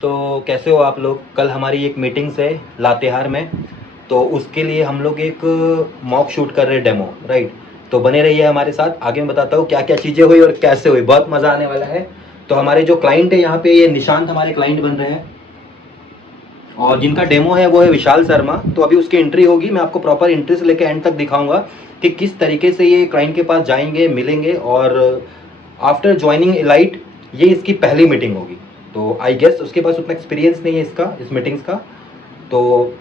तो कैसे हो आप लोग? कल हमारी एक मीटिंग्स है लातेहार में, तो उसके लिए हम लोग एक मॉक शूट कर रहे हैं, डेमो, राइट? तो बने रहिए हमारे साथ, आगे मैं बताता हूँ क्या क्या चीज़ें हुई और कैसे हुई, बहुत मज़ा आने वाला है। तो हमारे जो क्लाइंट है यहाँ पे, ये निशांत हमारे क्लाइंट बन रहे हैं और जिनका डेमो है वो है विशाल शर्मा। तो अभी उसकी एंट्री होगी, मैं आपको प्रॉपर एंट्री से लेकर एंड तक दिखाऊंगा कि किस तरीके से ये क्लाइंट के पास जाएंगे, मिलेंगे, और आफ्टर ज्वाइनिंग एलाइट ये इसकी पहली मीटिंग होगी। तो आई गेस उसके पास उतना एक्सपीरियंस नहीं है इसका, इस मीटिंग्स का। तो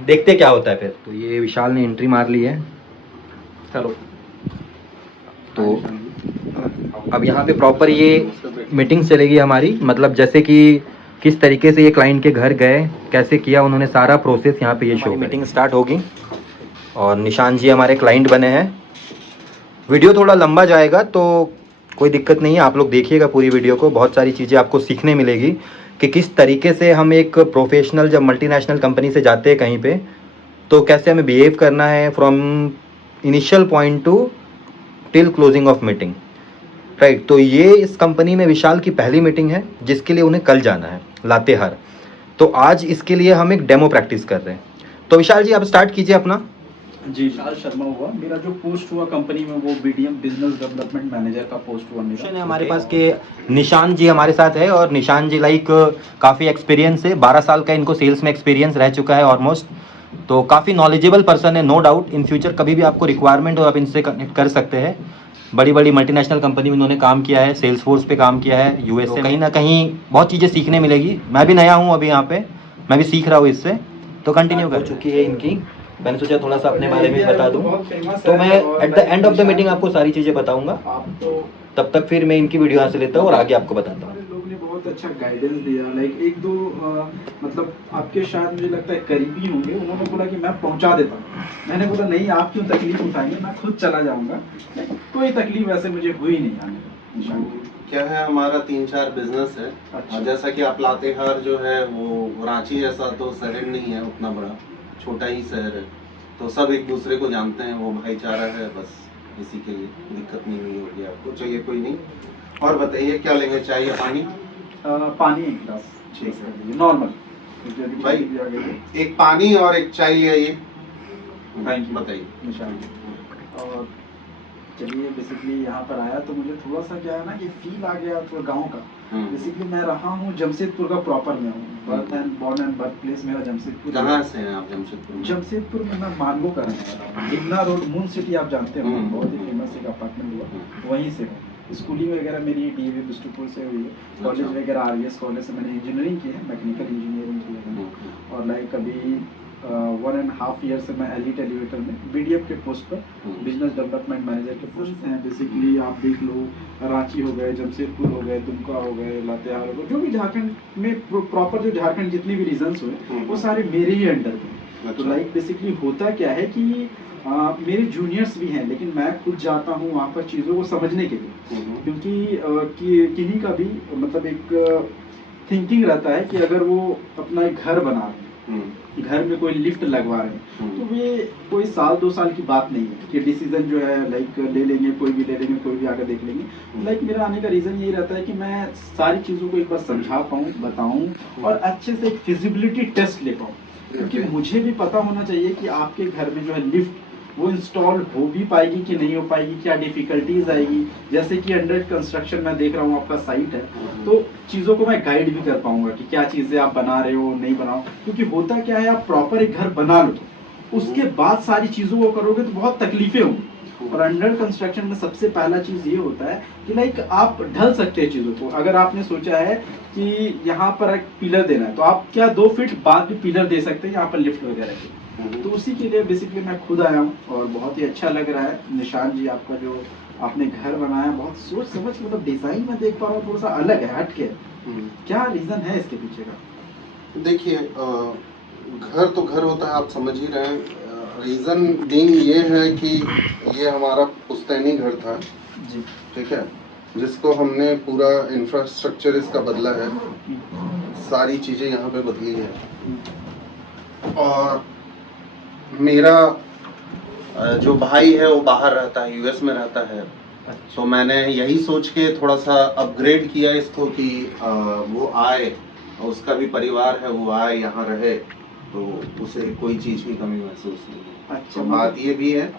देखते क्या होता है फिर। तो ये विशाल ने एंट्री मार ली है, चलो। तो अब यहाँ पे प्रॉपर ये मीटिंग चलेगी हमारी, मतलब जैसे कि किस तरीके से ये क्लाइंट के घर गए, कैसे किया उन्होंने, सारा प्रोसेस यहाँ पे ये शो। मीटिंग स्टार्ट होगी और निशांत जी हमारे क्लाइंट बने हैं। वीडियो थोड़ा लंबा जाएगा तो कोई दिक्कत नहीं है, आप लोग देखिएगा पूरी वीडियो को, बहुत सारी चीज़ें आपको सीखने मिलेगी कि किस तरीके से हम एक प्रोफेशनल जब मल्टीनेशनल कंपनी से जाते हैं कहीं पे, तो कैसे हमें बिहेव करना है from initial point two till closing of meeting, right? तो ये इस कंपनी में विशाल की पहली मीटिंग है जिसके लिए उन्हें कल जाना है लातेहार। तो आज इसके लिए हम एक डेमो प्रैक्टिस कर रहे हैं। तो विशाल जी आप स्टार्ट कीजिए अपना। जी, विशाल शर्मा हुआ, मेरा जो पोस्ट हुआ कंपनी में वो बीडीएम बिजनेस डेवलपमेंट मैनेजर का पोस्ट हुआ मेरा। हमारे पास के निशांत जी हमारे साथ है, और निशांत जी लाइक काफ़ी एक्सपीरियंस है, 12 साल का इनको सेल्स में एक्सपीरियंस रह चुका है ऑलमोस्ट। तो काफ़ी नॉलेजेबल पर्सन है, नो डाउट। इन फ्यूचर कभी भी आपको रिक्वायरमेंट हो आप इनसे कनेक्ट कर सकते हैं। बड़ी बड़ी मल्टीनेशनल कंपनी में इन्होंने काम किया है, सेल्स फोर्स पे काम किया है यूएस में। कहीं ना कहीं बहुत चीज़ें सीखने मिलेगी। मैं भी नया हूँ अभी यहाँ पे, मैं भी सीख रहा हूँ इससे। तो कंटिन्यू कर चुकी है इनकी, मैंने सोचा थोड़ा सा अपने बारे में बता दूं। तो मैं at the end of the meeting आपको सारी चीज़ें बताऊंगा, तब तक फिर मैं इनकी वीडियो यहाँ से लेता हूँ और आगे आपको बताता हूँ। लोग ने बहुत अच्छा गाइडेंस दिया, लाइक एक दो मतलब आपके शायद मुझे लगता है करीबी होंगे, उन्होंने बोला कि मैं पहुंचा देता हूँ। मैंने बोला नहीं, आप क्यों तकलीफ उठाएंगे, मैं खुद चला जाऊंगा। कोई तकलीफ वैसे मुझे हुई नहीं आने। क्या है, हमारा 3-4 बिजनेस है। और जैसा कि आप लातेहार जो है वो रांची जैसा तो शहर नहीं है, उतना बड़ा छोटा ही शहर है, तो सब एक दूसरे को जानते हैं, वो भाईचारा है, बस इसी के लिए दिक्कत नहीं हुई होगी आपको। चलिए कोई नहीं, और बताइए क्या लेंगे, चाहिए पानी? पानी एक गिलास नॉर्मल भाई, एक पानी और एक चाय ले आइए। थैंक यू, बताइए। और चलिए, बेसिकली यहाँ पर आया तो मुझे थोड़ा सा क्या है ना, ये फील आ गया थोड़ा गांव का। बेसिकली मैं रहा हूँ जमशेदपुर का प्रॉपर में हूँ, birth and born and birth place मेरा जमशेदपुर। कहाँ से हैं आप जमशेदपुर में? जमशेदपुर में मैं मानगो का रहने वाला हूँ। गिरना रोड, मून सिटी आप जानते हो, बहुत ही फेमस एक अपार्टमेंट हुआ, वहीं से हूँ। स्कूलिंग वगैरह मेरी डीएवी बिष्टुपुर से हुई है। कॉलेज वगैरह आरएस कॉलेज से मैंने इंजीनियरिंग की है, मैकेनिकल इंजीनियरिंग की है। और लाइक अभी 1.5 ईयर से मैं एलिट एलिवेटर में बीडीएफ के पोस्ट पर बिजनेस डेवलपमेंट मैनेजर के पोस्ट हैं। बेसिकली आप देख लो, रांची हो गए, जमशेदपुर हो गए, दुमका हो गए, लातेहार हो गए, जो भी झारखंड में प्रॉपर जो झारखंड जितने भी रीजन्स हुए वो सारे मेरे ही अंडर में। तो लाइक बेसिकली होता क्या है कि मेरे जूनियर्स भी हैं, लेकिन मैं खुद जाता हूँ वहाँ पर चीज़ों को समझने के लिए, क्योंकि किन्हीं का भी मतलब एक थिंकिंग रहता है कि अगर वो अपना एक घर बना रहे हैं, घर में कोई लिफ्ट लगवा रहे हैं, तो वे कोई 1-2 साल की बात नहीं है कि डिसीजन जो है लाइक ले लेंगे, कोई भी ले लेंगे, कोई भी आगे देख लेंगे। लाइक मेरा आने का रीज़न यही रहता है कि मैं सारी चीज़ों को एक बार समझा पाऊँ, बताऊँ, और अच्छे से एक फिजिबिलिटी टेस्ट ले पाऊँ, क्योंकि मुझे भी पता होना चाहिए कि आपके घर में जो है लिफ्ट वो इंस्टॉल हो भी पाएगी कि नहीं हो पाएगी, क्या डिफिकल्टीज आएगी। जैसे कि अंडर कंस्ट्रक्शन मैं देख रहा हूँ आपका साइट है, तो चीज़ों को मैं गाइड भी कर पाऊंगा कि क्या चीज़ें आप बना रहे हो, नहीं बनाओ। क्योंकि होता क्या है, आप प्रॉपर एक घर बना लो, उसके बाद सारी चीज़ों को करोगे तो बहुत तकलीफें होंगी। और अंडर कंस्ट्रक्शन में सबसे पहला चीज़ ये होता है कि लाइक आप ढल सकते हैं चीज़ों को। अगर आपने सोचा है कि यहाँ पर एक पिलर देना है, तो आप क्या 2 फीट बाद भी पिलर दे सकते हैं यहाँ पर लिफ्ट वगैरह के। तो उसी के लिए बेसिकली मैं खुद आया हूँ, और बहुत ही अच्छा लग रहा है। निशांत जी, आपका जो आपने घर बनाया, बहुत सोच समझ, मतलब डिजाइन में देख पा रहा हूँ थोड़ा सा अलग है, हट के। क्या रीजन है इसके पीछे का? देखिए, घर तो घर होता है, आप समझ ही रहे हैं। रीजन बीइंग ये है कि ये हमारा पुश्तैनी घर था जी, ठीक है, जिसको हमने पूरा इंफ्रास्ट्रक्चर इसका बदला है, सारी चीजें यहाँ पे बदली है। और मेरा जो भाई है वो बाहर रहता है, यूएस में रहता है। तो मैंने यही सोच के थोड़ा सा अपग्रेड किया इसको कि वो आए और उसका भी परिवार है, वो आए यहाँ रहे तो उसे कोई चीज़ की कमी महसूस नहीं है। अच्छा, तो बात ये भी है।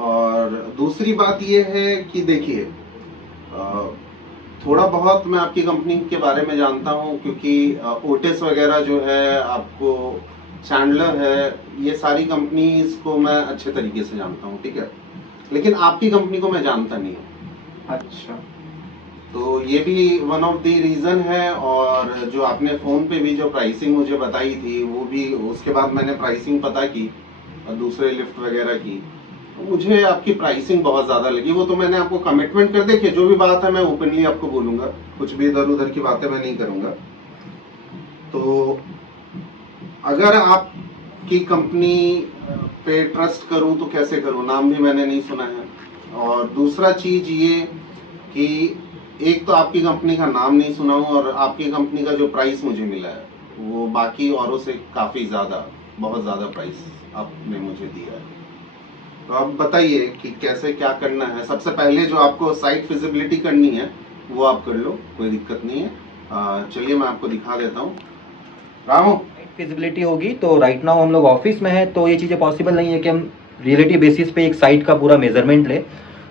और दूसरी बात ये है कि देखिए, थोड़ा बहुत मैं आपकी कंपनी के बारे में जानता हूँ, क्योंकि ओटिस वगैरह जो है, आपको चैंडलर है, ये सारी कंपनीज को मैं अच्छे तरीके से जानता हूँ, ठीक है, लेकिन आपकी कंपनी को मैं जानता नहीं हूँ। अच्छा, तो ये भी वन ऑफ द रीज़न है। और जो आपने फ़ोन पे भी जो प्राइसिंग मुझे बताई थी, वो भी उसके बाद मैंने प्राइसिंग पता की और दूसरे लिफ्ट वगैरह की, मुझे आपकी प्राइसिंग बहुत ज़्यादा लगी। वो तो मैंने आपको कमिटमेंट कर, देखिए जो भी बात है मैं ओपनली आपको बोलूँगा, कुछ भी इधर उधर की बातें मैं नहीं करूँगा। तो अगर आपकी कंपनी पे ट्रस्ट करूँ तो कैसे करूँ, नाम भी मैंने नहीं सुना है। और दूसरा चीज़ ये कि एक तो आपकी कंपनी का नाम नहीं सुना हूँ, और आपकी कंपनी का जो प्राइस मुझे मिला है वो बाकी औरों से काफ़ी ज़्यादा, बहुत ज़्यादा प्राइस आपने मुझे दिया है। तो आप बताइए कि कैसे क्या करना है। सबसे पहले जो आपको साइट फिजिबिलिटी करनी है वो आप कर लो, कोई दिक्कत नहीं है। चलिए मैं आपको दिखा देता हूँ। रामू, फिजिबिलिटी होगी तो राइट नाउ हम लोग ऑफिस में है, तो ये चीज़ें पॉसिबल नहीं है कि हम रियलिटी बेसिस पे एक साइट का पूरा मेजरमेंट लें।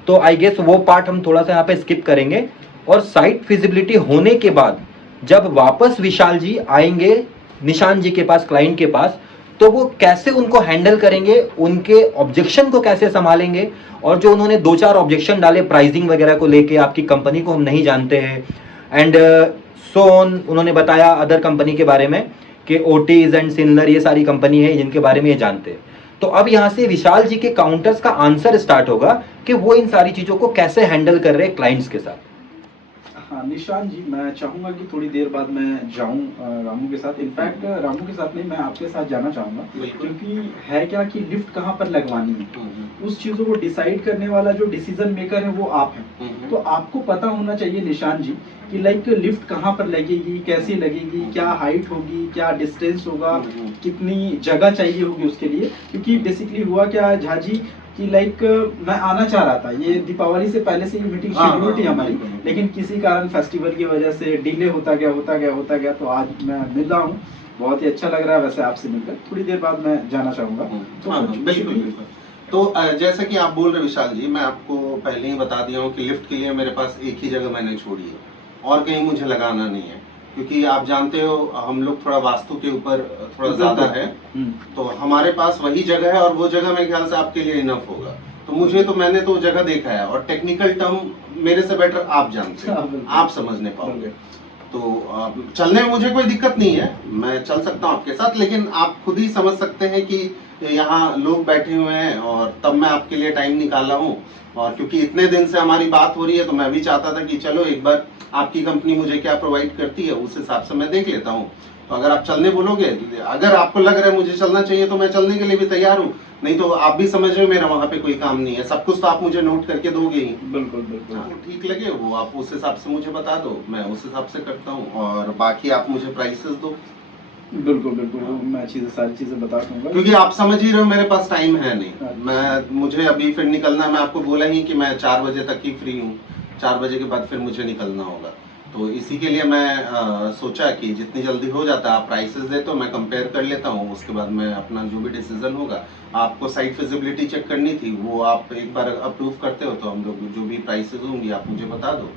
तो आई गेस वो पार्ट हम थोड़ा सा यहाँ पे स्किप करेंगे। और साइट फिजिबिलिटी होने के बाद जब वापस विशाल जी आएंगे निशान जी के पास, क्लाइंट के पास, तो वो कैसे उनको हैंडल करेंगे, उनके ऑब्जेक्शन को कैसे संभालेंगे, और जो उन्होंने 2-4 ऑब्जेक्शन डाले प्राइसिंग वगैरह को लेके, आपकी कंपनी को हम नहीं जानते हैं, एंड सो ऑन, उन्होंने बताया अदर कंपनी के बारे में कि ओटीज एंड सिनलर ये सारी कंपनी है जिनके बारे में ये जानते हैं। तो अब यहाँ से विशाल जी के काउंटर्स का आंसर स्टार्ट होगा कि वो इन सारी चीज़ों को कैसे हैंडल कर रहे हैं क्लाइंट्स के साथ। हाँ निशान जी, मैं चाहूँगा कि थोड़ी देर बाद मैं जाऊँ रामू के साथ। इनफैक्ट रामू के साथ नहीं, मैं आपके साथ जाना चाहूँगा, क्योंकि है क्या कि लिफ्ट कहाँ पर लगवानी है, उस चीज़ों को डिसाइड करने वाला जो डिसीजन मेकर है वो आप हैं। तो आपको पता होना चाहिए निशान जी कि लाइक लिफ्ट कहाँ पर लगेगी, कैसी लगेगी, क्या हाइट होगी, क्या डिस्टेंस होगा, कितनी जगह चाहिए होगी उसके लिए। क्योंकि बेसिकली हुआ क्या झा जी कि लाइक मैं आना चाह रहा था, ये दीपावली से पहले से ये मीटिंग शेड्यूल थी हमारी, लेकिन किसी कारण फेस्टिवल की वजह से डिले होता गया, तो आज मैं मिल रहा हूँ। बहुत ही अच्छा लग रहा है वैसे आपसे मिलकर। थोड़ी देर बाद मैं जाना चाहूँगा। तो बिल्कुल। तो जैसा कि आप बोल रहे विशाल जी, मैं आपको पहले ही बता दिया हूँ कि लिफ्ट के लिए मेरे पास एक ही जगह मैंने छोड़ी है, और कहीं मुझे लगाना नहीं है, क्योंकि आप जानते हो हम लोग थोड़ा वास्तु के ऊपर थोड़ा ज्यादा है, तो हमारे पास वही जगह है, और वो जगह मेरे ख्याल से आपके लिए इनफ होगा। तो मुझे तो, मैंने तो जगह देखा है, और टेक्निकल टर्म मेरे से बेटर आप जानते हो, आप समझने पाओगे। तो चलने में मुझे कोई दिक्कत नहीं है, मैं चल सकता हूँ आपके साथ, लेकिन आप खुद ही समझ सकते हैं कि यहाँ लोग बैठे हुए हैं, और तब मैं आपके लिए टाइम निकाला हूँ। और क्योंकि इतने दिन से हमारी बात हो रही है, तो मैं भी चाहता था कि चलो एक बार आपकी कंपनी मुझे क्या प्रोवाइड करती है उस हिसाब से मैं देख लेता हूँ। तो अगर आप चलने बोलोगे, अगर आपको लग रहा है मुझे चलना चाहिए, तो मैं चलने के लिए भी तैयार हूँ, नहीं तो आप भी समझ रहे हो मेरा वहाँ पे कोई काम नहीं है, सब कुछ तो आप मुझे नोट करके दोगे ही। बिल्कुल बिल्कुल। हाँ, ठीक लगे वो आप उस हिसाब से मुझे बता दो, मैं उस हिसाब से करता हूँ, और बाकी आप मुझे प्राइसेस दो। बिल्कुल बिल्कुल, मैं सारी चीजें बता दूंगा, क्योंकि आप समझ ही रहे हो मेरे पास टाइम है नहीं, मुझे अभी फिर निकलना, मैं आपको बोला ही कि मैं 4 बजे तक ही फ्री हूँ, 4 बजे के बाद फिर मुझे निकलना होगा। तो इसी के लिए मैं सोचा कि जितनी जल्दी हो जाता है आप प्राइसेस दे, तो मैं कंपेयर कर लेता हूँ, उसके बाद मैं अपना जो भी डिसीजन होगा। आपको साइट फिजिबिलिटी चेक करनी थी, वो आप एक बार अप्रूव करते हो तो हम लोग जो भी प्राइसेस होंगी आप मुझे बता दो,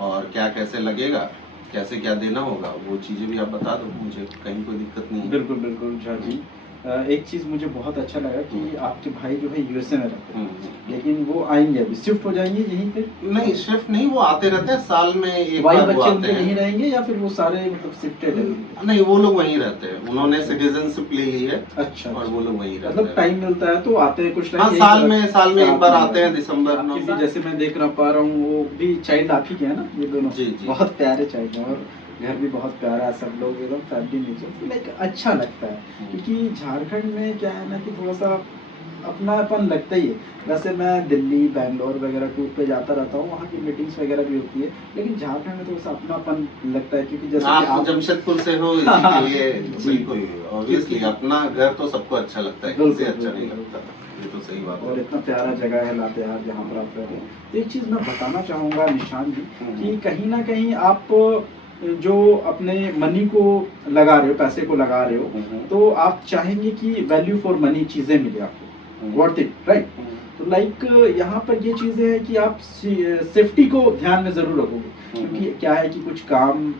और क्या कैसे लगेगा, कैसे क्या देना होगा, वो चीज़ें भी आप बता दो, मुझे कहीं कोई दिक्कत नहीं है। बिल्कुल बिल्कुल झा जी। एक चीज़ मुझे बहुत अच्छा लगा कि आपके भाई जो है यूएसए में रहते हैं, लेकिन वो आएंगे, अभी शिफ्ट हो जाएंगे यहीं पे? नहीं, शिफ्ट नहीं, वो आते रहते हैं, साल में एक वाइफ बार वो बच्चे आते उनके हैं। यहीं रहेंगे या फिर वो सारे मतलब शिफ्टेड है? नहीं, वो लोग वहीं रहते हैं, उन्होंने सिटीजनशिप ले ली है। अच्छा, और वो लोग वहीं रहते हैं। मतलब टाइम मिलता है तो आते हैं कुछ टाइम? हाँ, साल में एक बार आते हैं, दिसंबर में। जैसे मैं देख पा रहा हूँ, वो भी चाइल्ड आप ही के हैं ना ये दोनों? जी जी, बहुत प्यारे चाइल्ड हैं, और घर भी बहुत प्यारा है, सब लोग एकदम फैमिली नेचर, लाइक अच्छा लगता है। क्योंकि झारखंड में क्या है ना कि थोड़ा सा अपनापन लगता ही है। वैसे मैं दिल्ली, बैंगलोर वगैरह टूर पे जाता रहता हूँ, वहाँ की मीटिंग्स वगैरह भी होती है, लेकिन झारखंड में थोड़ा सा अपनापन लगता है, क्योंकि जैसे आप जमशेदपुर से हो, इसीलिए बिल्कुल ऑब्वियसली अपना घर तो सबको अच्छा लगता है, किसी अच्छा नहीं लगता, ये तो सही बात है। और इतना प्यारा जगह है लातेहार जहाँ पर आप रह रहे हैं। एक चीज़ मैं बताना चाहूँगा निशान जी कि कहीं ना कहीं आप जो अपने मनी को लगा रहे हो, पैसे को लगा रहे हो, तो आप चाहेंगे कि वैल्यू फॉर मनी चीज़ें मिले आपको, वर्थ इट, राइट। तो लाइक यहाँ पर ये चीज़ें हैं कि आप सेफ्टी को ध्यान में ज़रूर रखोगे, क्योंकि क्या है कि कुछ काम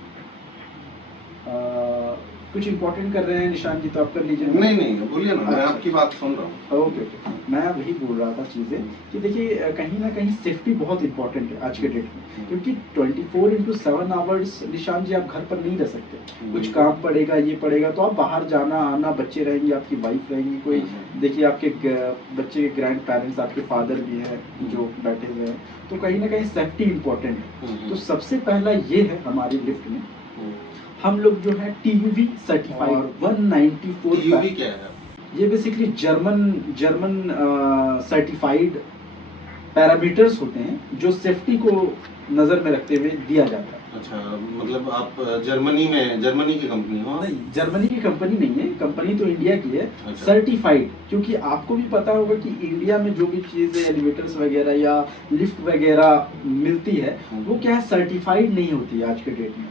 कुछ इम्पोर्टेंट कर रहे हैं निशान जी, तो आप कर लीजिए। नहीं बोलिए ना, मैं अच्छा। आपकी बात सुन रहा हूँ। ओके, मैं वही बोल रहा था चीज़ें कि देखिए कहीं ना कहीं सेफ्टी बहुत इंपॉर्टेंट है आज के डेट में, क्योंकि 24/7 आवर्स निशान जी आप घर पर नहीं रह सकते। कुछ काम पड़ेगा, ये पड़ेगा, तो आप बाहर जाना आना, बच्चे रहेंगे, आपकी वाइफ रहेंगी, कोई देखिए आपके बच्चे के ग्रैंड पेरेंट्स, आपके फादर भी हैं जो बैठे हुए हैं, तो कहीं ना कहीं सेफ्टी इंपॉर्टेंट है। तो सबसे पहला ये है हमारी लिफ्ट में, हम लोग जो है TUV सर्टिफाइड 194 TUV क्या है? ये बेसिकली जर्मन सर्टिफाइड पैरामीटर्स होते हैं जो सेफ्टी को नज़र में रखते हुए दिया जाता है। अच्छा, मतलब आप जर्मनी की कंपनी हो? नहीं, जर्मनी की कंपनी नहीं है, कंपनी तो इंडिया की है। अच्छा। सर्टिफाइड, क्योंकि आपको भी पता होगा कि इंडिया में जो भी चीज़ें एलिवेटर्स वगैरह या लिफ्ट वगैरह मिलती है, वो क्या है, सर्टिफाइड नहीं होती है आज के डेट में।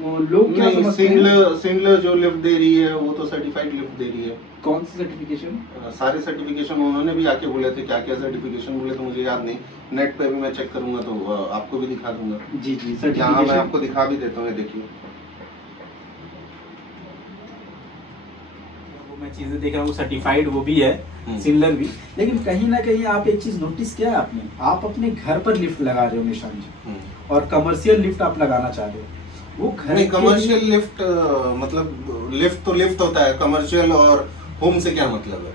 वो लोग क्या समझते हैं, सिंगलर जो लिफ्ट दे रही है वो तो सर्टिफाइड लिफ्ट दे रही है। कौन सी सर्टिफिकेशन? सारे सर्टिफिकेशन उन्होंने भी आके बोले थे, क्या क्या सर्टिफिकेशन बोले तो मुझे याद नहीं, नेट पे भी मैं चेक करूंगा तो आपको भी दिखा दूंगा। जी यहाँ मैं सर्टिफिकेशन आपको दिखा भी देता हूँ, ये देखिए। वो मैं चीजें देख रहा हूँ, सर्टिफाइड वो भी है, सिमिलर भी। लेकिन कहीं ना कहीं आप एक चीज नोटिस किया है आपने, आप अपने घर पर लिफ्ट लगा रहे हो निशान जी, और कमर्शियल लिफ्ट आप लगाना चाह रहे हो। वो घर नहीं, कमर्शियल लिफ्ट मतलब लिफ्ट तो लिफ्ट होता है, कमर्शियल और होम से क्या मतलब है?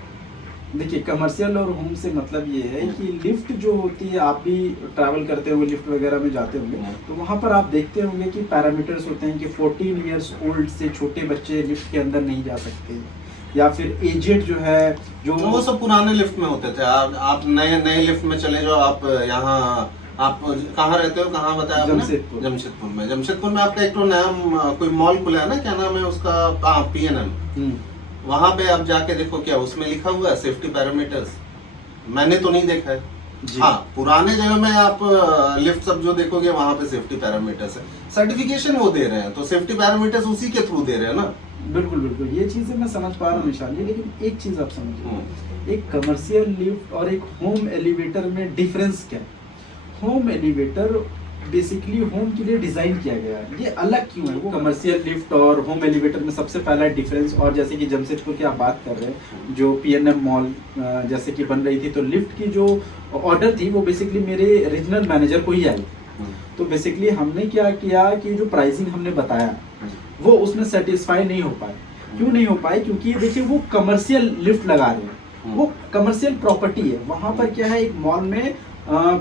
देखिए कमर्शियल और होम से मतलब ये है कि लिफ्ट जो होती है, आप भी ट्रैवल करते होंगे, लिफ्ट वगैरह में जाते होंगे, तो वहाँ पर आप देखते होंगे कि पैरामीटर्स होते हैं कि 14 इयर्स ओल्ड से छोटे बच्चे लिफ्ट के अंदर नहीं जा सकते, या फिर एजेड जो है जो वो सब पुराने लिफ्ट में होते थे। आप नए लिफ्ट में चले जाओ। आप यहाँ आप कहाँ रहते हो, कहाँ बताया आपने? जमशेदपुर में आपका एक तो नया कोई मॉल खुला है ना, क्या नाम है उसका? PNM। वहाँ पे आप जाके देखो, क्या उसमें लिखा हुआ है सेफ्टी पैरामीटर्स? मैंने तो नहीं देखा है। हाँ, पुराने जगह में आप लिफ्ट सब जो देखोगे वहाँ पे सेफ्टी पैरामीटर्स है। सर्टिफिकेशन वो दे रहे हैं तो सेफ्टी पैरामीटर्स उसी के थ्रू दे रहे हैं ना। बिल्कुल ये चीजें मैं समझ पा रहा हूँ निशान जी, लेकिन एक चीज आप समझिए, एक कमर्शियल लिफ्ट और एक होम एलिवेटर में डिफरेंस क्या है? होम एलिवेटर बेसिकली होम के लिए डिजाइन किया गया है, ये अलग क्यों है? वो कमर्शियल लिफ्ट और होम एलिवेटर में सबसे पहला डिफरेंस, और जैसे कि जमशेदपुर की आप बात कर रहे हैं, जो PNM मॉल जैसे कि बन रही थी, तो लिफ्ट की जो ऑर्डर थी वो बेसिकली मेरे रीजनल मैनेजर को ही आई। तो बेसिकली हमने क्या किया कि जो प्राइसिंग हमने बताया वो उसमें सेटिस्फाई नहीं हो पाए। क्यों नहीं हो पाए? क्योंकि देखिए वो कमर्शियल लिफ्ट लगा रहे हैं, वो कमर्शियल प्रॉपर्टी है, वहाँ पर क्या है, एक मॉल में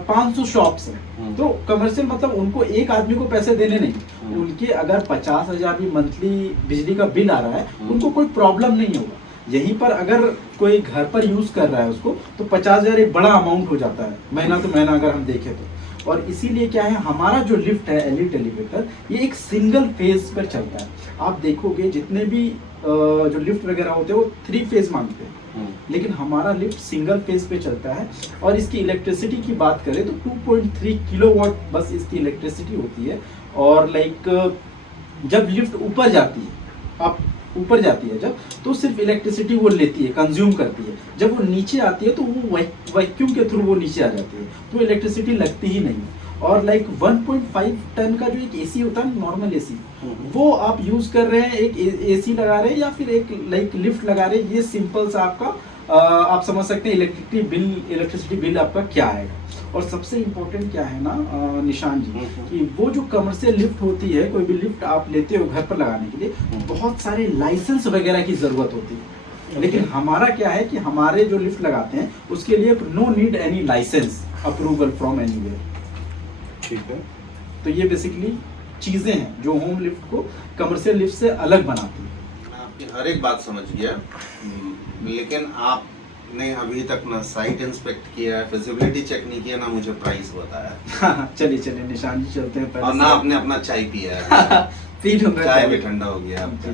500 शॉप्स हैं, तो कमर्शियल मतलब उनको एक आदमी को पैसे देने नहीं, उनके अगर 50,000 भी मंथली बिजली का बिल आ रहा है, उनको कोई प्रॉब्लम नहीं होगा। यहीं पर अगर कोई घर पर यूज कर रहा है उसको, तो 50,000 एक बड़ा अमाउंट हो जाता है महीना तो महीना अगर हम देखें तो। और इसीलिए क्या है, हमारा जो लिफ्ट है एलिट एलिवेटर, ये एक सिंगल फेज पर चलता है। आप देखोगे जितने भी जो लिफ्ट वगैरह होते हैं वो 3 फेज मांगते हैं, लेकिन हमारा लिफ्ट सिंगल फेज पे चलता है। और इसकी इलेक्ट्रिसिटी की बात करें तो 2.3 किलोवाट बस इसकी इलेक्ट्रिसिटी होती है। और लाइक जब लिफ्ट ऊपर जाती है, आप ऊपर जाती है जब, तो सिर्फ इलेक्ट्रिसिटी वो लेती है, कंज्यूम करती है। जब वो नीचे आती है तो वो वैक्यूम के थ्रू वो नीचे आ जाती है, तो इलेक्ट्रिसिटी लगती ही नहीं। और लाइक 1.5 टन का जो एक AC होता है, नॉर्मल AC, वो आप यूज कर रहे हैं, एक AC लगा रहे हैं या फिर एक लाइक लिफ्ट लगा रहे हैं, ये सिंपल सा आपका आप समझ सकते हैं इलेक्ट्रिसिटी बिल आपका क्या आएगा। और सबसे इम्पोर्टेंट क्या है ना निशान जी, कि वो जो कमर्शियल लिफ्ट होती है, कोई भी लिफ्ट आप लेते हो घर पर लगाने के लिए, बहुत सारे लाइसेंस वगैरह की जरूरत होती है। लेकिन हमारा क्या है कि हमारे जो लिफ्ट लगाते हैं उसके लिए no need any license approval from anywhere. ठीक है, तो ये बेसिकली चीजें हैं जो होम लिफ्ट को कमर्शियल लिफ्ट से अलग बनाती है। मैं आपकी हर एक बात समझ गया, लेकिन आपने अभी तक ना साइट इंस्पेक्ट किया है, फिजिबिलिटी चेक नहीं किया, ना मुझे प्राइस बताया। चलिए निशान जी चलते हैं और ना आपने अपना चाय पिया है। पी लूंगा, चाय भी ठंडा हो गया आपका।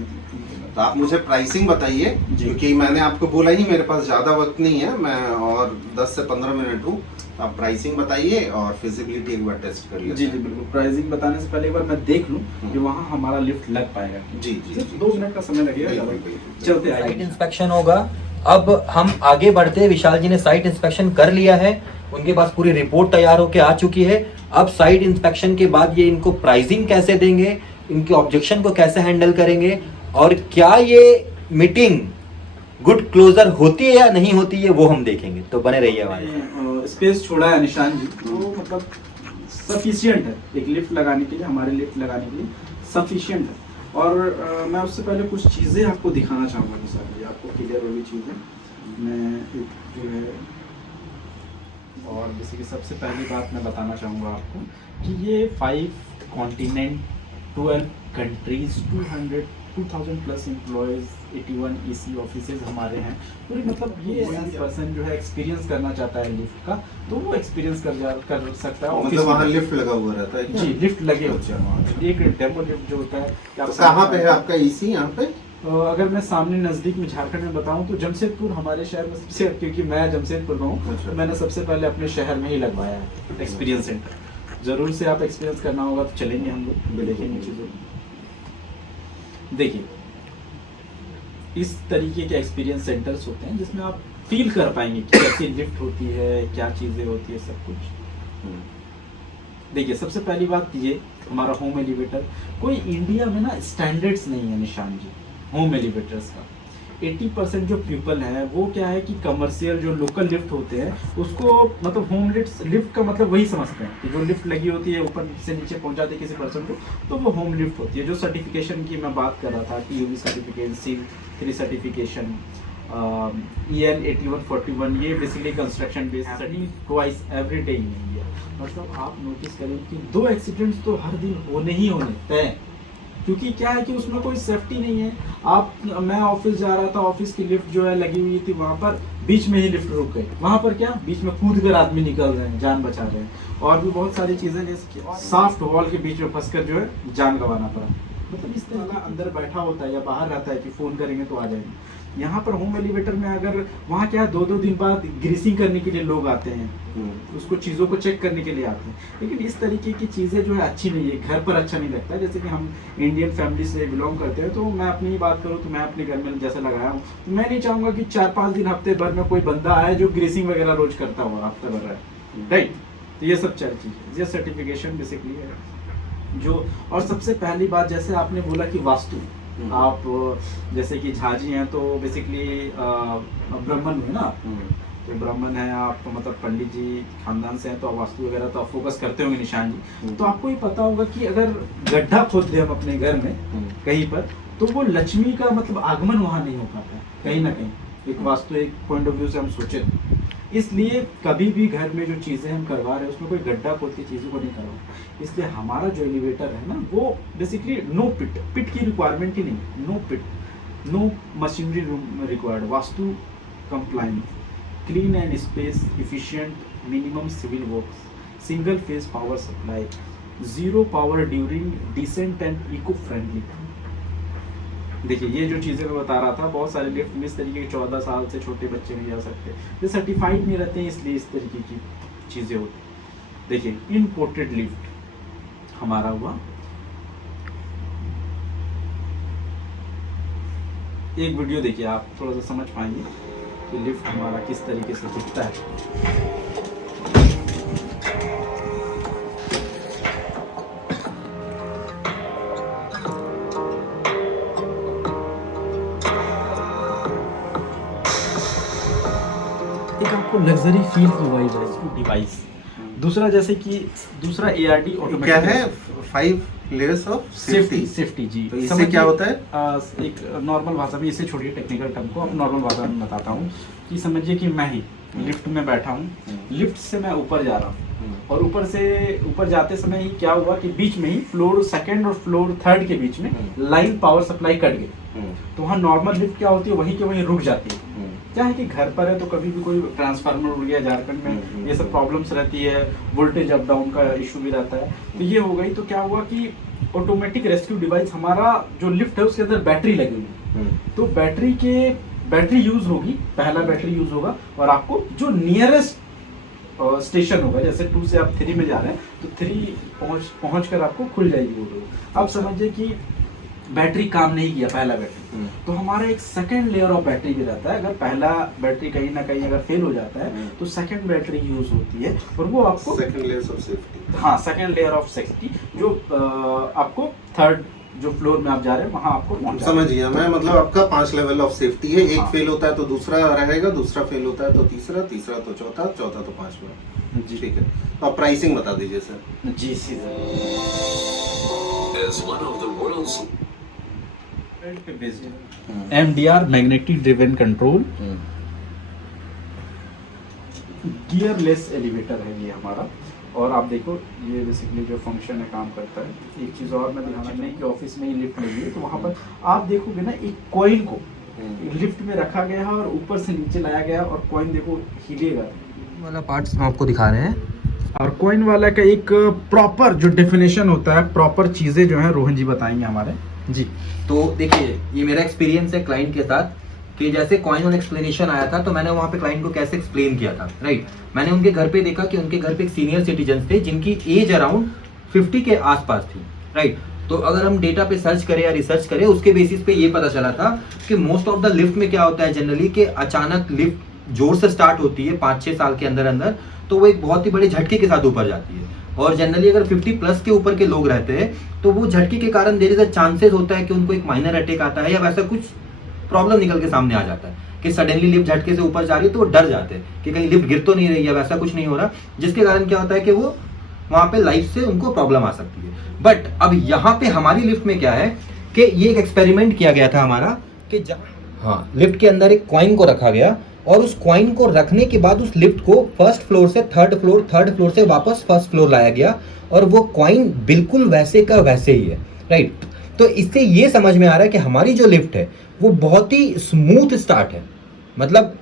तो आप मुझे प्राइसिंग बताइए, जी। क्योंकि मैंने आपको बोला ही मेरे पास ज़्यादा वक्त नहीं है, मैं और 10 से 15 मिनट हूँ। तो आप प्राइसिंग बताइए और फिजिबिलिटी एक बार टेस्ट कर जी लीजिए। जी बिल्कुल। प्राइसिंग बताने से पहले एक बार मैं देख लूँ कि वहाँ हमारा लिफ्ट लग पाएगा। जी जी सिर्फ जी। 2 मिनट का समय लगेगा, ज़्यादा बिल्कुल, बिल्कुल। चलते साइट आइए। इंस्पेक्शन होगा। अब हम आगे बढ़ते हैं। विशाल जी ने साइट इंस्पेक्शन कर लिया है, उनके पास पूरी रिपोर्ट तैयार होकर आ चुकी है। अब साइट इंस्पेक्शन के बाद ये इनको प्राइसिंग कैसे देंगे, इनके ऑब्जेक्शन को कैसे हैंडल करेंगे, और क्या ये मीटिंग गुड क्लोजर होती है या नहीं होती है, वो हम देखेंगे। तो बने रहिए हमारे साथ। स्पेस छोड़ा है निशान जी, तो मतलब सफिशिएंट है एक लिफ्ट लगाने के लिए, हमारे लिफ्ट लगाने के लिए सफिशिएंट है। और मैं उससे पहले कुछ चीज़ें आपको दिखाना चाहूँगा निशान जी, आपको क्लियर होगी चीज़ें। मैं एक जो है, और जैसे कि सबसे पहली बात मैं बताना चाहूँगा आपको कि ये 5 continent, 12 countries, 2000 plus employees, 81 EC offices हमारे हैं पूरी। मतलब ये पर्सन जो है एक्सपीरियंस करना चाहता है लिफ्ट का, तो वो एक्सपीरियंस कर सकता है। मतलब वहाँ लिफ्ट लगा हुआ रहता है क्या? जी, लिफ्ट लगे होते हैं वहाँ। एक डेमो लिफ्ट जो होता है कि आप तो कहाँ पे है आपका EC यहाँ पे? अगर मैं सामने नज़दीक में झारखंड में बताऊं तो जमशेदपुर हमारे शहर में सबसे, क्योंकि मैं जमशेदपुर में हूँ, अच्छा। तो मैंने सबसे पहले अपने शहर में ही लगवाया है एक्सपीरियंस सेंटर। ज़रूर से आप एक्सपीरियंस करना होगा तो चलेंगे हम लोग, देखेंगे चीज़ों को। देखिए, इस तरीके के एक्सपीरियंस सेंटर्स होते हैं जिसमें आप फील कर पाएंगे कि कैसी लिफ्ट होती है, क्या चीज़ें होती है, सब कुछ। देखिए, सबसे पहली बात ये हमारा होम एलिवेटर, कोई इंडिया में ना स्टैंडर्ड्स नहीं है निशान जी होम एलिवेटर्स का। 80% जो पीपल है वो क्या है कि कमर्शियल जो लोकल लिफ्ट होते हैं उसको मतलब होम लिफ्ट का मतलब वही समझते हैं कि जो लिफ्ट लगी होती है ऊपर से नीचे पहुंचाते किसी पर्सन को, तो वो होम लिफ्ट होती है। जो सर्टिफिकेशन की मैं बात कर रहा था, TUV certification, SEAL 3 certification, EN 8141, ये basically construction based twice every day in India. मतलब आप नोटिस करें कि 2 एक्सीडेंट्स तो हर दिन होने ही होने तय, क्योंकि क्या है कि उसमें कोई सेफ्टी नहीं है। मैं ऑफिस जा रहा था, ऑफिस की लिफ्ट जो है लगी हुई थी, वहाँ पर बीच में ही लिफ्ट रुक गई। वहाँ पर क्या, बीच में कूद कर आदमी निकल रहे हैं, जान बचा रहे हैं। और भी बहुत सारी चीज़ें, जैसे कि सॉफ्ट वॉल के बीच में फंसकर जो है जान गंवाना पड़ा। मतलब इस तरह का अंदर बैठा होता है या बाहर रहता है कि फ़ोन करेंगे तो आ जाएंगे। यहाँ पर होम एलिवेटर में अगर वहाँ क्या 2-2 दिन बाद ग्रीसिंग करने के लिए लोग आते हैं, उसको चीज़ों को चेक करने के लिए आते हैं। लेकिन इस तरीके की चीज़ें जो है अच्छी नहीं है, घर पर अच्छा नहीं लगता है। जैसे कि हम इंडियन फैमिली से बिलोंग करते हैं, तो मैं अपनी ही बात करूँ तो मैं अपने घर में जैसे लगाया हूँ, तो मैं नहीं चाहूँगा कि 4-5 दिन हफ्ते भर में कोई बंदा आए जो ग्रीसिंग वगैरह रोज करता हुआ हफ्ते भर रहे, राइट। तो ये सब चार चीज़ें, ये सर्टिफिकेशन बेसिकली है जो। और सबसे पहली बात, जैसे आपने बोला कि वास्तु, आप जैसे कि झाजी हैं तो बेसिकली ब्राह्मण है ना, तो ब्राह्मण है आप, मतलब पंडित जी खानदान से हैं, तो आप वास्तु वगैरह तो आप फोकस करते होंगे निशान जी। तो आपको ये पता होगा कि अगर गड्ढा खोद दे हम अपने घर में कहीं पर, तो वो लक्ष्मी का मतलब आगमन वहाँ नहीं हो पाता है कहीं ना कहीं। एक वास्तु एक पॉइंट ऑफ व्यू से हम सोचे, इसलिए कभी भी घर में जो चीज़ें हम करवा रहे हैं उसमें कोई गड्ढा खोद की चीज़ों को नहीं करवा। इसलिए हमारा जो एलिवेटर है ना, वो बेसिकली नो पिट की रिक्वायरमेंट ही नहीं, no pit, no machinery room required, vastu compliance, clean and space efficient, minimum civil works, single phase power supply, 0 power during, descent and eco friendly. देखिए, ये जो चीज़ें मैं बता रहा था, बहुत सारे लिफ्ट में इस तरीके के 14 साल से छोटे बच्चे नहीं जा सकते, ये सर्टिफाइड नहीं रहते हैं, इसलिए इस तरीके की चीज़ें होती। देखिए, इम्पोर्टेड लिफ्ट हमारा हुआ, एक वीडियो देखिए आप थोड़ा सा समझ पाएंगे कि लिफ्ट हमारा किस तरीके से दिखता है। एक आपको लग्जरी फील प्रोवाइड है इसको डिवाइस। दूसरा, जैसे कि दूसरा ARD ऑटोमेटिक क्या है, 5 लेयर्स ऑफ सेफ्टी जी। तो इससे क्या होता है? एक नॉर्मल भाषा में, इसे छोड़िए टेक्निकल टर्म को, अब नॉर्मल भाषा में बताता हूँ कि समझिए कि मैं ही लिफ्ट में बैठा हूँ, लिफ्ट से मैं ऊपर जा रहा हूँ, और ऊपर जाते समय ही क्या हुआ कि बीच में ही फ्लोर 2nd और फ्लोर 3rd के बीच में लाइन पावर सप्लाई कट गई। तो वहाँ नॉर्मल लिफ्ट क्या होती है, वहीं के वहीं रुक जाती है, क्या है कि घर पर है तो कभी भी कोई ट्रांसफार्मर उड़ गया, झारखंड में ये सब प्रॉब्लम्स रहती है, वोल्टेज अप डाउन का इशू भी रहता है, तो ये हो गई। तो क्या हुआ कि ऑटोमेटिक रेस्क्यू डिवाइस, हमारा जो लिफ्ट है उसके अंदर बैटरी लगी हुई है, तो बैटरी यूज होगी, पहला बैटरी यूज होगा और आपको जो नियरेस्ट स्टेशन होगा, जैसे 2 से आप 3 में जा रहे हैं तो 3 पहुंच कर आपको खुल जाएगी वो डोर। अब समझिए कि बैटरी काम नहीं किया, पहला बैटरी, तो हमारा एक सेकंड लेयर ऑफ बैटरी भी रहता है। अगर पहला बैटरी कहीं ना कहीं अगर फेल हो जाता है तो सेकंड बैटरी यूज होती है और वो आपको सेकंड लेयर ऑफ सेफ्टी, हाँ सेकंड लेयर ऑफ सेफ्टी, जो आपको थर्ड जो फ्लोर में आप जा रहे हैं वहां आपको पहुंचा। समझ गया मैं, मतलब आपका 5 लेवल ऑफ सेफ्टी है, एक हाँ। फेल होता है तो दूसरा रहेगा, दूसरा फेल होता है तो तीसरा, तीसरा तो चौथा, चौथा तो 5वां। जी ठीक है, तो आप प्राइसिंग बता दीजिए सर। जी sir. As one of the world's MDR magnetic driven control gearless elevator है ये हमारा। और आप देखो ये बेसिकली जो फंक्शन है काम करता है। एक चीज़ और मैं दिखाना नहीं कि ऑफिस में ही लिफ्ट लगी है तो वहाँ पर आप देखोगे ना एक कॉइन को लिफ्ट में रखा गया है और ऊपर से नीचे लाया गया और कॉइन देखो हिलेगा वाला पार्ट्स हम आपको दिखा रहे हैं। और कॉइन वाला का एक प्रॉपर जो डेफिनेशन होता है, प्रॉपर चीज़ें जो है रोहन जी बताएंगे हमारे। जी, तो देखिए ये मेरा एक्सपीरियंस है क्लाइंट के साथ कि जैसे कॉइन और एक्सप्लेनेशन आया था तो मैंने वहाँ पे क्लाइंट को कैसे एक्सप्लेन किया था, राइट। मैंने उनके घर पे देखा कि उनके घर पे एक सीनियर सिटीजन थे जिनकी एज अराउंड 50 के आसपास थी, राइट। तो अगर हम डेटा पे सर्च करें या रिसर्च करें उसके बेसिस पे ये पता चला था कि मोस्ट ऑफ द लिफ्ट में क्या होता है जनरली कि अचानक लिफ्ट जोर से स्टार्ट होती है 5-6 साल के अंदर अंदर, तो वो एक बहुत ही बड़े झटके के साथ ऊपर जाती है। और जनरली अगर 50 प्लस के ऊपर के लोग रहते हैं तो वो झटके के कारण देयर इज अ चांसेस होता है कि उनको एक माइनर अटैक आता है या वैसा कुछ प्रॉब्लम निकल के सामने आ जाता है कि सडनली लिफ्ट झटके से ऊपर जा रही है तो वो डर जाते हैं कि कहीं लिफ्ट गिर तो नहीं रही है, वैसा कुछ नहीं हो रहा, जिसके कारण क्या होता है कि वो वहां पे लाइफ से उनको प्रॉब्लम आ सकती है। बट अब यहाँ पे हमारी लिफ्ट में क्या है कि ये एक एक्सपेरिमेंट किया गया था हमारा कि हाँ लिफ्ट के अंदर एक कॉइन को रखा गया और उस कॉइन को रखने के बाद उस लिफ्ट को फर्स्ट फ्लोर से थर्ड फ्लोर से वापस फर्स्ट फ्लोर लाया गया और वो कॉइन बिल्कुल वैसे का वैसे ही है, राइट। तो इससे ये समझ में आ रहा है कि हमारी जो लिफ्ट है वो बहुत ही स्मूथ स्टार्ट है। मतलब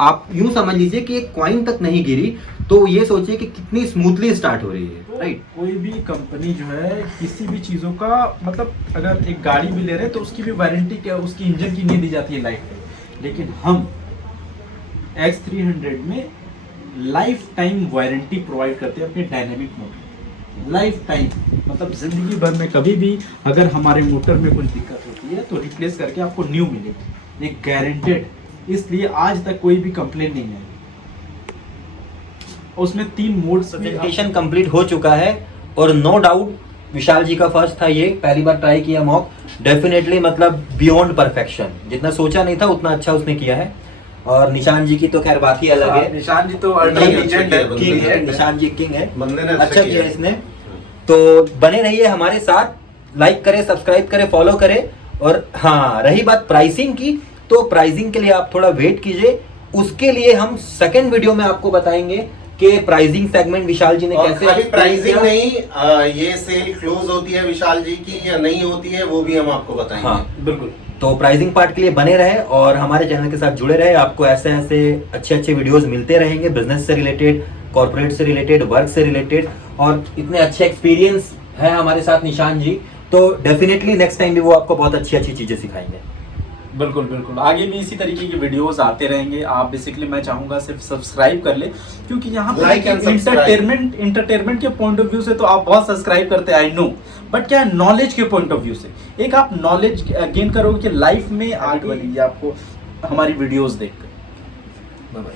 आप यूं समझ लीजिए कि एक कॉइन तक नहीं गिरी तो ये सोचिए कि कितनी स्मूथली स्टार्ट हो रही है, राइट। कोई भी कंपनी जो है किसी भी चीज़ों का मतलब अगर एक गाड़ी भी ले रहे हैं तो उसकी भी वारंटी क्या, उसकी इंजन की नहीं दी जाती है लाइफ टाइम, लेकिन हम X300 में लाइफ टाइम वारंटी प्रोवाइड करते हैं अपने डायनेमिक मोटर। लाइफ टाइम मतलब जिंदगी भर में कभी भी अगर हमारे मोटर में कुछ दिक्कत होती है तो रिप्लेस करके आपको न्यू मिलेगी, ये गारंटेड। इसलिए आज तक कोई भी कंप्लेन नहीं है। उसमें 3 मोड्स प्रेजेंटेशन कंप्लीट हो चुका है और नो डाउट विशाल जी का फर्स्ट था ये, पहली बार ट्राई किया मॉक, डेफिनेटली मतलब बियॉन्ड परफेक्शन, जितना सोचा नहीं था उतना अच्छा उसने किया है। और निशान जी की तो खैर बात ही अलग है, निशान जी तो किंग है, निशान जी किंग है, बंदे ने अच्छा किया इसने। तो बने रहिए हमारे साथ, लाइक करें, सब्सक्राइब करें, फॉलो करें। और हाँ रही बात प्राइसिंग की, तो प्राइसिंग के लिए आप थोड़ा वेट कीजिए, उसके लिए हम सेकंड वीडियो में आपको बताएंगे कि प्राइसिंग सेगमेंट विशाल जी ने कैसे खाली प्राइसिंग नहीं, ये सेल क्लोज होती है विशाल जी की या नहीं होती है वो भी हम आपको बताएंगे। हाँ बिल्कुल। तो प्राइसिंग पार्ट के लिए बने रहे और हमारे चैनल के साथ जुड़े रहे। आपको ऐसे ऐसे अच्छे वीडियोस मिलते रहेंगे, बिजनेस से रिलेटेड, कॉर्पोरेट से रिलेटेड, वर्क से रिलेटेड, और इतने अच्छे एक्सपीरियंस है हमारे साथ निशान जी, तो डेफिनेटली नेक्स्ट टाइम भी वो आपको बहुत अच्छी चीजें सिखाएंगे। बिल्कुल बिल्कुल, आगे भी इसी तरीके की वीडियोस आते रहेंगे। आप बेसिकली मैं चाहूंगा सिर्फ सब्सक्राइब कर ले, क्योंकि यहाँ Like and subscribe। इंटरटेनमेंट के पॉइंट ऑफ व्यू से तो आप बहुत सब्सक्राइब करते हैं, आई नो, बट क्या है नॉलेज के पॉइंट ऑफ व्यू से एक आप नॉलेज गेन करोगे कि लाइफ में आगे बढ़ेगी आपको हमारी वीडियोस देखकर। Bye bye.